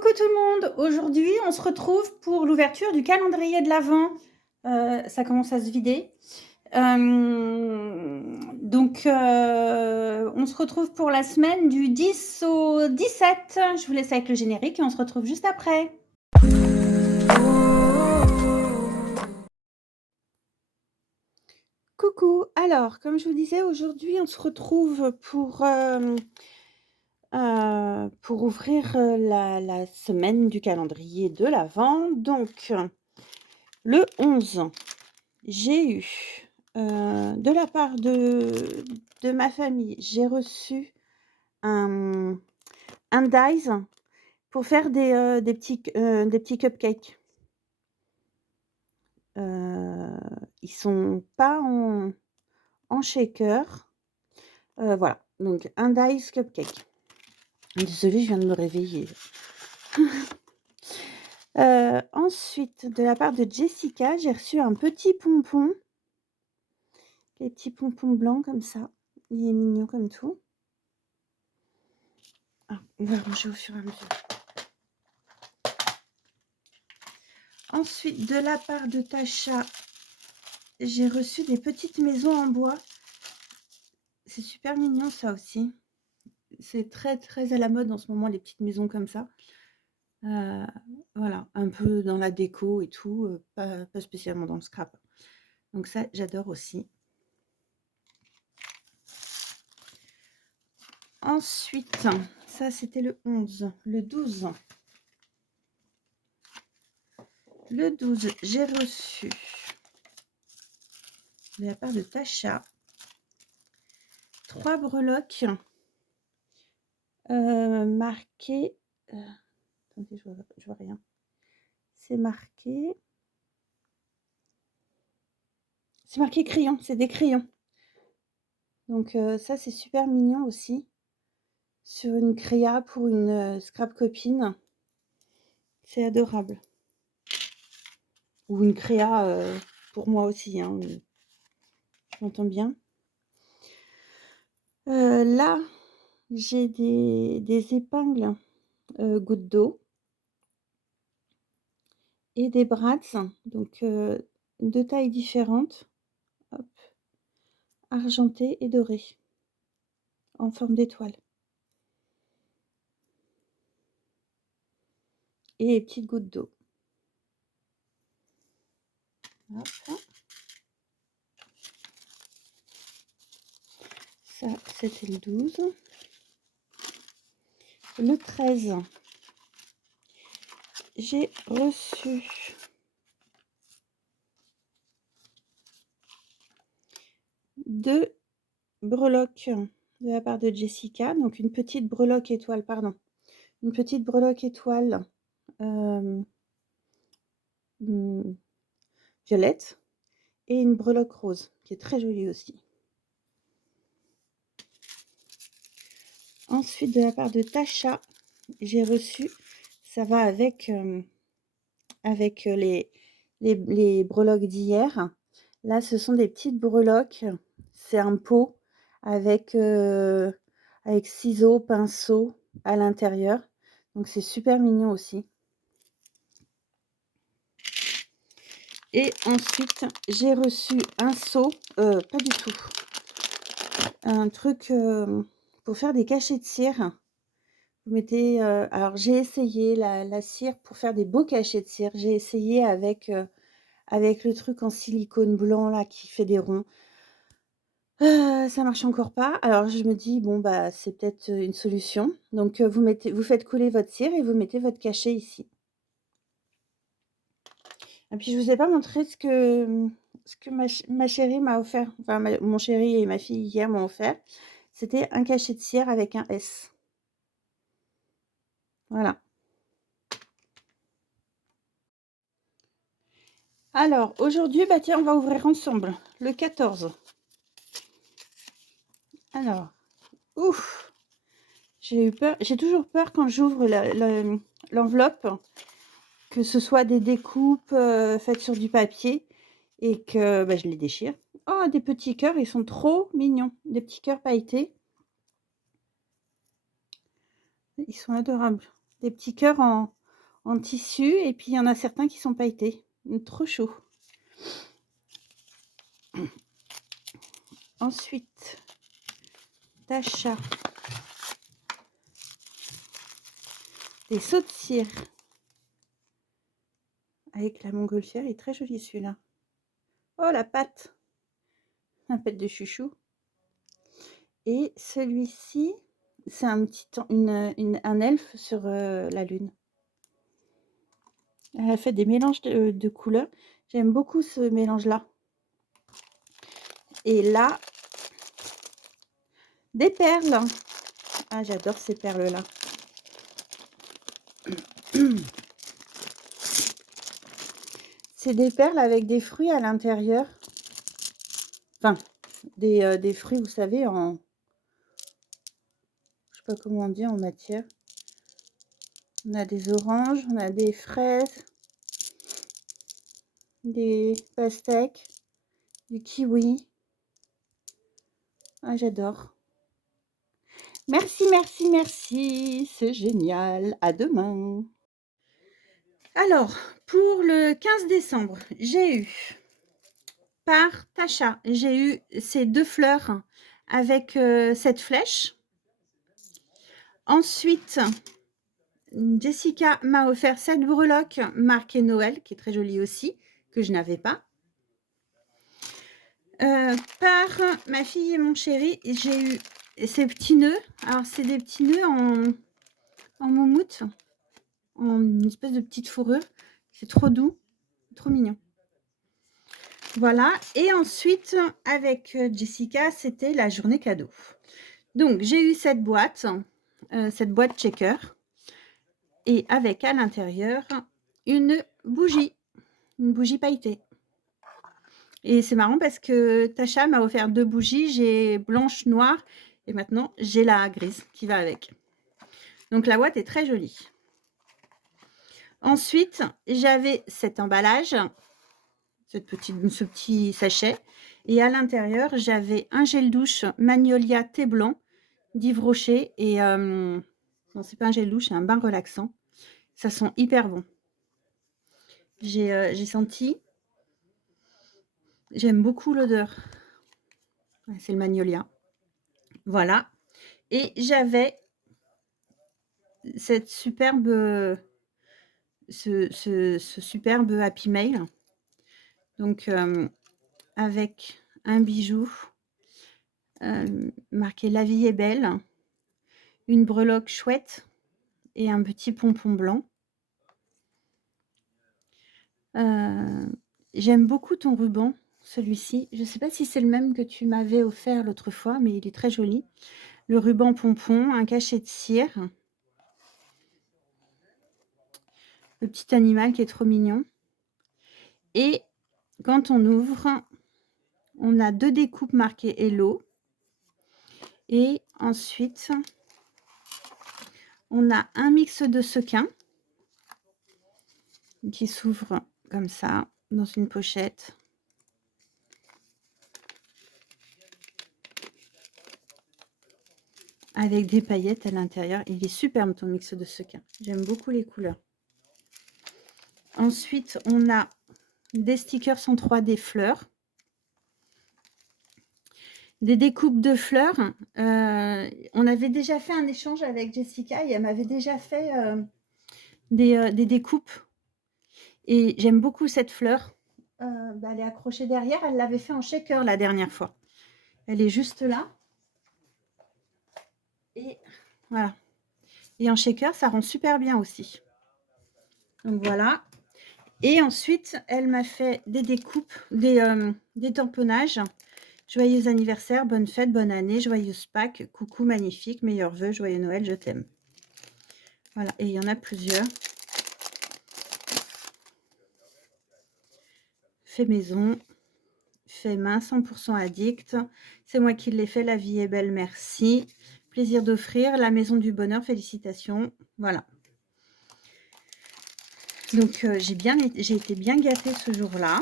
Coucou tout le monde! Aujourd'hui, on se retrouve pour l'ouverture du calendrier de l'Avent. Ça commence à se vider. On se retrouve pour la semaine du 10 au 17. Je vous laisse avec le générique et on se retrouve juste après. Coucou! Alors, comme je vous disais, aujourd'hui, on se retrouve pour ouvrir, la semaine du calendrier de l'Avent. Donc, le 11, j'ai eu, de la part de ma famille, j'ai reçu un dies pour faire des petits cupcakes. Ils sont pas en shaker. Voilà, donc un dice cupcake. Désolée, je viens de me réveiller. Ensuite, de la part de Jessica, j'ai reçu un petit pompon. Les petits pompons blancs comme ça. Il est mignon comme tout. Ah, on va ranger au fur et à mesure. Ensuite, de la part de Tasha, j'ai reçu des petites maisons en bois. C'est super mignon ça aussi. C'est très très à la mode en ce moment, les petites maisons comme ça. Voilà, un peu dans la déco et tout, pas spécialement dans le scrap. Donc ça, j'adore aussi. Ensuite, ça c'était le 11. Le 12. Le 12, j'ai reçu de la part de Tasha 3 breloques marquées. Attendez, je vois rien. C'est marqué crayon, c'est des crayons. Donc ça, c'est super mignon aussi. Sur une créa pour une scrap copine. C'est adorable. Ou une créa pour moi aussi, hein. Je m'entends bien. Là, j'ai des épingles gouttes d'eau et des brads, donc de tailles différentes, hop, argentées et dorées, en forme d'étoile. Et les petites gouttes d'eau. Hop. Ça, c'était le 12. Le 13, j'ai reçu deux breloques de la part de Jessica. Donc une petite breloque étoile, pardon. Une petite breloque étoile violette et une breloque rose qui est très jolie aussi. Ensuite, de la part de Tasha, j'ai reçu, ça va avec les breloques d'hier. Là, ce sont des petites breloques. C'est un pot avec ciseaux, pinceau à l'intérieur. Donc, c'est super mignon aussi. Et ensuite, j'ai reçu un seau, pas du tout, un truc pour faire des cachets de cire. Vous mettez, alors j'ai essayé la cire pour faire des beaux cachets de cire. J'ai essayé avec le truc en silicone blanc là qui fait des ronds. Ça marche encore pas. Alors je me dis: «Bon bah, c'est peut-être une solution». Donc vous faites couler votre cire et vous mettez votre cachet ici. Et puis je vous ai pas montré ce que ma chérie m'a offert, enfin mon chéri et ma fille hier m'ont offert. C'était un cachet de cire avec un S. Voilà. Alors aujourd'hui, bah tiens, on va ouvrir ensemble le 14. Alors, ouf! J'ai eu peur, j'ai toujours peur quand j'ouvre l'enveloppe, que ce soit des découpes faites sur du papier et que bah, je les déchire. Oh, des petits cœurs, ils sont trop mignons. Des petits cœurs pailletés. Ils sont adorables. des petits cœurs en tissu et puis il y en a certains qui sont pailletés. Trop chaud. Ensuite, Tasha. Des sauts de cire. Avec la montgolfière, il est très joli celui-là. Oh la pâte. Un pet de chouchou. Et celui-ci, c'est un petit un elfe sur la lune. Elle a fait des mélanges de couleurs. J'aime beaucoup ce mélange-là. Et là, des perles. Ah, j'adore ces perles-là. C'est des perles avec des fruits à l'intérieur. Enfin, des fruits, vous savez, en... Je sais pas comment on dit en matière. On a des oranges, on a des fraises, des pastèques, du kiwi. Ah, j'adore. Merci, merci, merci. C'est génial. À demain. Alors, pour le 15 décembre, j'ai eu, par Tasha, j'ai eu ces 2 fleurs avec cette flèche. Ensuite, Jessica m'a offert cette breloque marquée Noël, qui est très jolie aussi, que je n'avais pas. Par ma fille et mon chéri, j'ai eu ces petits nœuds. Alors, c'est des petits nœuds en moumoute, en une espèce de petite fourrure. C'est trop doux, trop mignon. Voilà. Et ensuite, avec Jessica, c'était la journée cadeau. Donc, j'ai eu cette boîte checker. Et avec à l'intérieur, une bougie pailletée. Et c'est marrant parce que Tasha m'a offert 2 bougies. J'ai blanche, noire. Et maintenant, j'ai la grise qui va avec. Donc, la boîte est très jolie. Ensuite, j'avais cet emballage, ce petit sachet. Et à l'intérieur, j'avais un gel douche Magnolia thé blanc d'Yves Rocher. Et non, c'est pas un gel douche, c'est un bain relaxant. Ça sent hyper bon. J'ai senti. J'aime beaucoup l'odeur. C'est le Magnolia. Voilà. Et j'avais cette superbe... ce superbe Happy Mail. Donc, avec un bijou marqué La vie est belle, une breloque chouette et un petit pompon blanc. J'aime beaucoup ton ruban, celui-ci. Je ne sais pas si c'est le même que tu m'avais offert l'autre fois, mais il est très joli. Le ruban pompon, un cachet de cire. Le petit animal qui est trop mignon. Et quand on ouvre, on a 2 découpes marquées Hello. Et ensuite, on a un mix de sequins qui s'ouvre comme ça, dans une pochette. Avec des paillettes à l'intérieur. Il est superbe ton mix de sequins. J'aime beaucoup les couleurs. Ensuite, on a des stickers en 3D fleurs. Des découpes de fleurs. On avait déjà fait un échange avec Jessica et elle m'avait déjà fait des découpes. Et j'aime beaucoup cette fleur. Elle est accrochée derrière. Elle l'avait fait en shaker la dernière fois. Elle est juste là. Et voilà. Et en shaker, ça rend super bien aussi. Donc voilà. Et ensuite, elle m'a fait des découpes, des tamponnages. Joyeux anniversaire, bonne fête, bonne année, joyeuse Pâques, coucou magnifique, meilleurs vœux, joyeux Noël, je t'aime. Voilà, et il y en a plusieurs. Fait maison, fait main, 100% addict. C'est moi qui l'ai fait, la vie est belle, merci. Plaisir d'offrir, la maison du bonheur, félicitations. Voilà. Donc, j'ai été bien gâtée ce jour-là.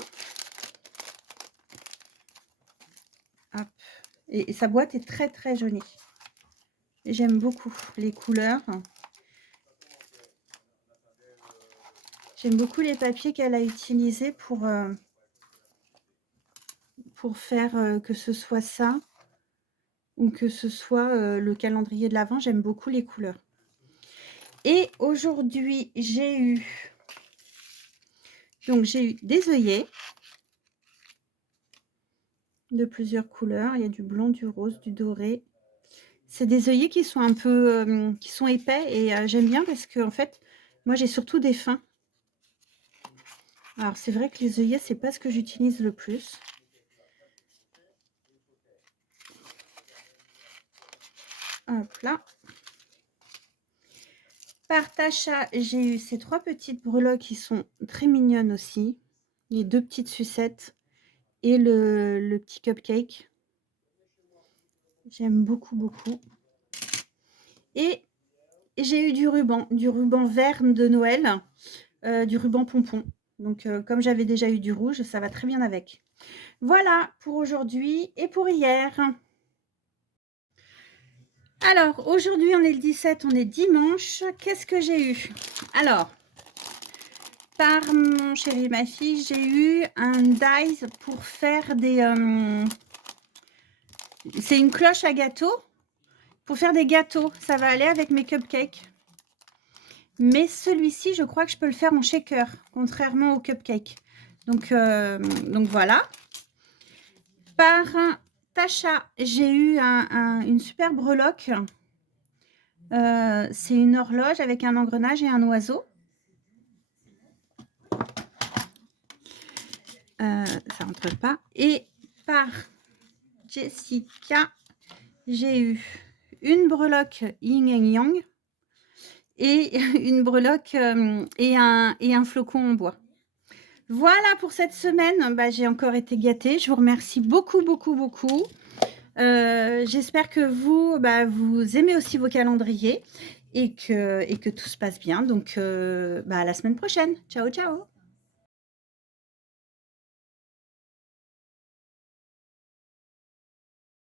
Et sa boîte est très, très jolie. J'aime beaucoup les couleurs. J'aime beaucoup les papiers qu'elle a utilisés pour faire que ce soit ça ou que ce soit le calendrier de l'Avent. J'aime beaucoup les couleurs. Et aujourd'hui, j'ai eu des œillets de plusieurs couleurs. Il y a du blanc, du rose, du doré. C'est des œillets qui sont un peu qui sont épais et j'aime bien parce que en fait, moi j'ai surtout des fins. Alors c'est vrai que les œillets, c'est pas ce que j'utilise le plus. Hop là. Par Tasha, j'ai eu ces 3 petites breloques qui sont très mignonnes aussi. Les 2 petites sucettes et le petit cupcake. J'aime beaucoup, beaucoup. Et j'ai eu du ruban vert de Noël, du ruban pompon. Donc comme j'avais déjà eu du rouge, ça va très bien avec. Voilà pour aujourd'hui et pour hier. Alors, aujourd'hui, on est le 17, on est dimanche. Qu'est-ce que j'ai eu? Alors, par mon chéri et ma fille, j'ai eu un dies pour faire des... c'est une cloche à gâteau. Pour faire des gâteaux, ça va aller avec mes cupcakes. Mais celui-ci, je crois que je peux le faire en shaker, contrairement au cupcake. Donc voilà. Par Tasha, j'ai eu une super breloque. C'est une horloge avec un engrenage et un oiseau. Ça rentre pas. Et par Jessica, j'ai eu une breloque yin et yang et une breloque et un flocon en bois. Voilà pour cette semaine. Bah, j'ai encore été gâtée. Je vous remercie beaucoup, beaucoup, beaucoup. J'espère que vous, vous aimez aussi vos calendriers et que tout se passe bien. Donc, à la semaine prochaine. Ciao, ciao.